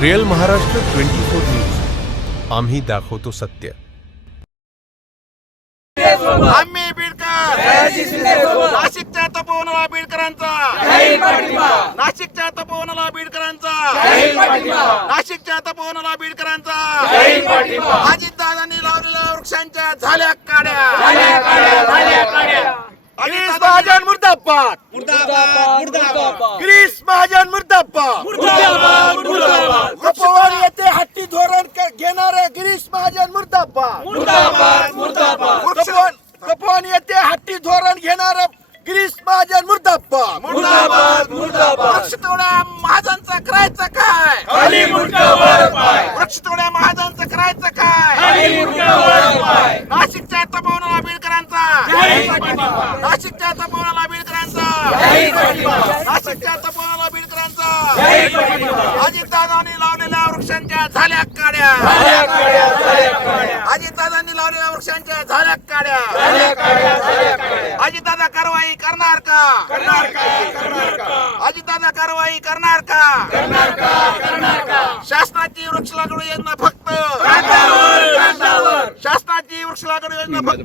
Real Maharashtra 24 news, आम्ही दाखवतो सत्य. आम्ही बीडकर, नाशिकच्या तपोवनाला बीडकरांचा, नाशिकच्या तपोवनाला बीडकरांचा, नाशिकच्या तपोवनाला बीडकरांचा. अजितदादांनी लावलेल्या वृक्षांच्या झाल्या काड्या. गिरीश महाजन मुर्दाबाद, गिरीश महाजन मुर्दाबाद. तपोवन येथे हट्टी धोरण घेणारे गिरीश महाजन मुर्दाबाद. तपोवन येथे हट्टी धोरण घेणारे गिरीश महाजन मुर्दाबाद. वृक्षतोड्या महाजनचं करायचं काय? वृक्षतोड्या महाजनचं करायचं काय? नाशिकच्या तपोवनाला बीडकरांचा, नाशिकच्या तपोवनाला बीडकरांचा, नाशिकच्या तपोवनाला बीडकरांचा. अजितदादांनी लावलेल्या वृक्षांच्या झाल्या काड्या. अजितदादांनी लावलेल्या वृक्षांच्या झाल्या काड्या. अजितदादा कारवाई करणार का? अजितदादा कारवाई करणार का? शासनाची वृक्ष लागवड योजना फक्त, शासनाची वृक्ष लागवड योजना फक्त